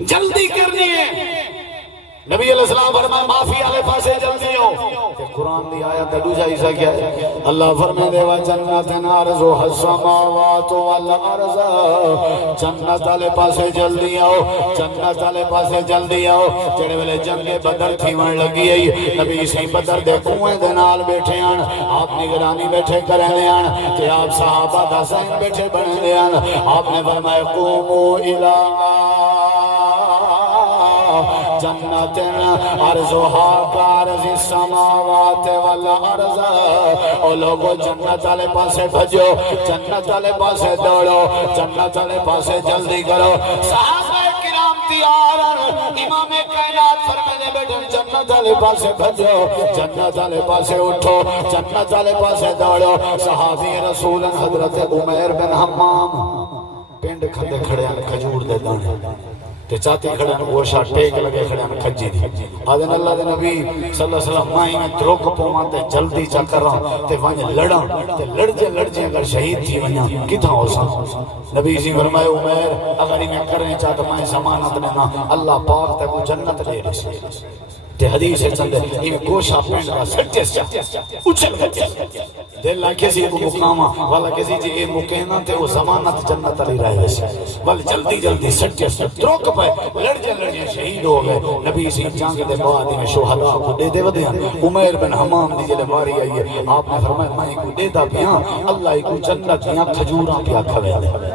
جلدی کرنی ہے۔ نبی علیہ السلام فرمائے معافی والے پاسے جلدی ہو۔ کہ قرآن دی آیت دوجا حصہ کیا ہے؟ اللہ فرمائے دے وا جنت عرضها السماوات والارض، جنت والے پاسے جلدی آؤ، جنت والے پاسے جلدی آؤ۔ جڑے ویلے جنگ بدر تھیون لگی ہے، نبی سی بدر دے کنویں دے نال بیٹھے ہیں، آپ نگرانی بیٹھے کرنے ہیں کہ آپ صحابہ دا سائن بیٹھے بنے ہیں۔ آپ نے فرمایا قوموا الی جنت عرضها کعرض السماوات والارض، او لوگو جنت والے پاسے بھجو، جنت والے پاسے دوڑو، جنت والے پاسے جلدی کرو۔ صحابہ کرام تیار ہیں، امام کائنات فرمانے بیٹھے جنت والے پاسے بھجو، جنت والے پاسے اٹھو، جنت والے پاسے دوڑو۔ صحابی رسول حضرت عمیر بن حمام پنڈ کھندے کھڑے ہیں کھجور دے دانے تے چاہتے کھڑے ہیں گوشہ ٹیک لگے کھڑے ہیں کھجی دی۔ آدھن اللہ دے نبی صلی اللہ علیہ وسلم مائیں میں دروک پوما تے جلدی چا کر رہا تے وہاں لڑا تے لڑجے اگر شہید تھی وہاں کتھا ہو سا۔ نبی جی فرمائے عمیر اگر ہی میں کرنے چاہتا میں زمانت لینا، اللہ پاک تے کو جنت لے رسے۔ تے حدیث ہے چندے یہ گوشہ پینڈ کا سٹے سے اچھل گئے دل کسی کو مقامہ والا کسی جی اے مکینہ تے وہ زمانت جنت علی رہے سے بل جلدی جلدی سٹے سے دروک پہ لڑجے شہید ہو گئے۔ نبی سی جانگ دے بعد میں شہداء کو دے دے ودیاں۔ عمیر بن حمام دی جلے باری آئی ہے، آپ نے فرمایا میں کو دے دا پیاں اللہ کو جنت دیاں کھجوراں پیا کھوے دے۔